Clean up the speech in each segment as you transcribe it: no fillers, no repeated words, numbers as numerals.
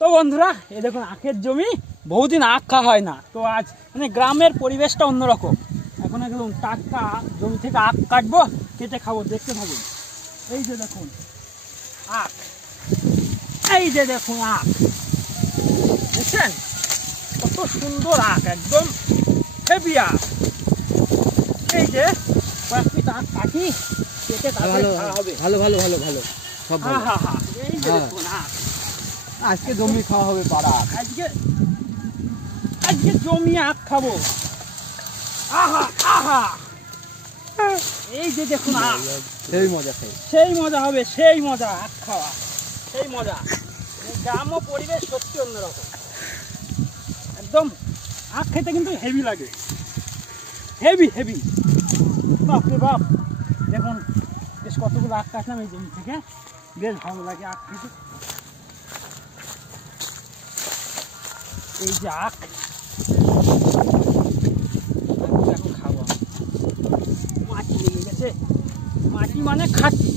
তো বন্ধুরা এই দেখুন আখের জমি, বহুদিন আখ খাওয়া হয় না। তো আজ মানে গ্রামের পরিবেশটা অন্যরকম। এখন একদম টাটকা জমি থেকে আখ কাটবো, কেটে খাবো, দেখতে থাকুন। এই যে দেখুন আখ, এই যে দেখুন আখ, বুঝছেন কত সুন্দর আখ, একদম হেভি আখ। এই যে কয়েক পিস আখ কাটি, কেটে তারপরে খাওয়া হবে। ভালো ভালো ভালো ভালো সব ভালো। হ্যাঁ হ্যাঁ, এই যে দেখুন আখ, আজকে জমি খাওয়া হবে পাড়া। আজকে জমি আখ খাবো। আহা আহা, এই যে দেখুন আখ, সেই মজা খাই, সেই মজা হবে, সেই মজা আখ খাওয়া, সেই মজা। গ্রাম্য পরিবেশ সত্যি অন্যরকম, একদম আখ খেতে কিন্তু হেভি লাগে, হেভি হেভি। বাপরে বাপ, দেখুন বেশ কতগুলো আখ কাটলাম এই জমি থেকে, বেশ ভালো লাগে আখ খেতে। এই যে আখ, এখন খাবো। মাটি লেগে গেছে, মাটি মানে খাটি।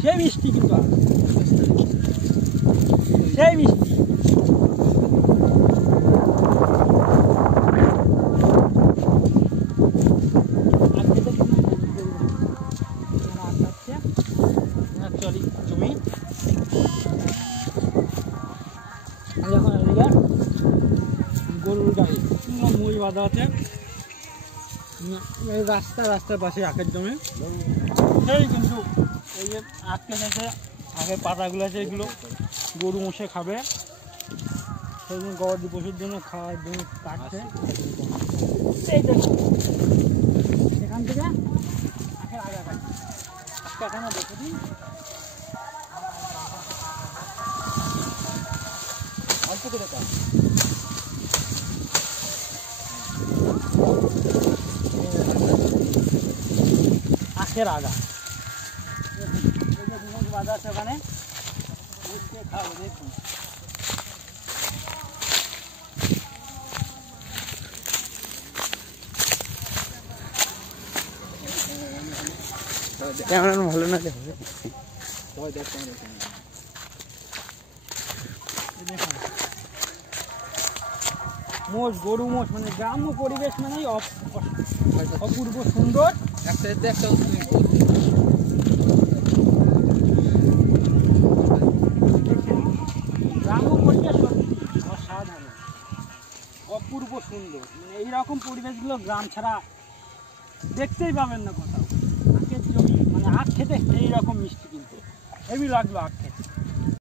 সেই মিষ্টি কিন্তু সেই মিষ্টি। চলি জমি এখন এদিকে গরুর গাড়ি মই বাঁধা আছে, এই রাস্তার পাশে আখের জমি। সেই কিন্তু এই যে আখ কেটেছে, আখের পাতাগুলো আছে, এগুলো গরু মোষে খাবে, সেই জন্য গবাদি পশুর জন্য খাওয়ার জন্য কাটছে। এই দেখুন সেখান থেকে আখের আগা কাটছে, আজকে এখানে দেখে দিন অল্প করে কাজ। আখের আগা বাজার আছে ওখানে, খাবো দেখুন। ক্যামেরা ভালো না দেখবে সবাই দেখ। মোষ, গরু মোষ, মানে গ্রাম্য পরিবেশ মানেই অপূর্ব সুন্দর। গ্রাম্য পরিবেশ সত্যি অসাধারণ, অপূর্ব সুন্দর। মানে এইরকম পরিবেশগুলো গ্রাম ছাড়া দেখতেই পাবেন না কোথাও। আখের জমি মানে আখ খেতে এইরকম মিষ্টি, কিন্তু হেভি লাগলো আখ খেতে।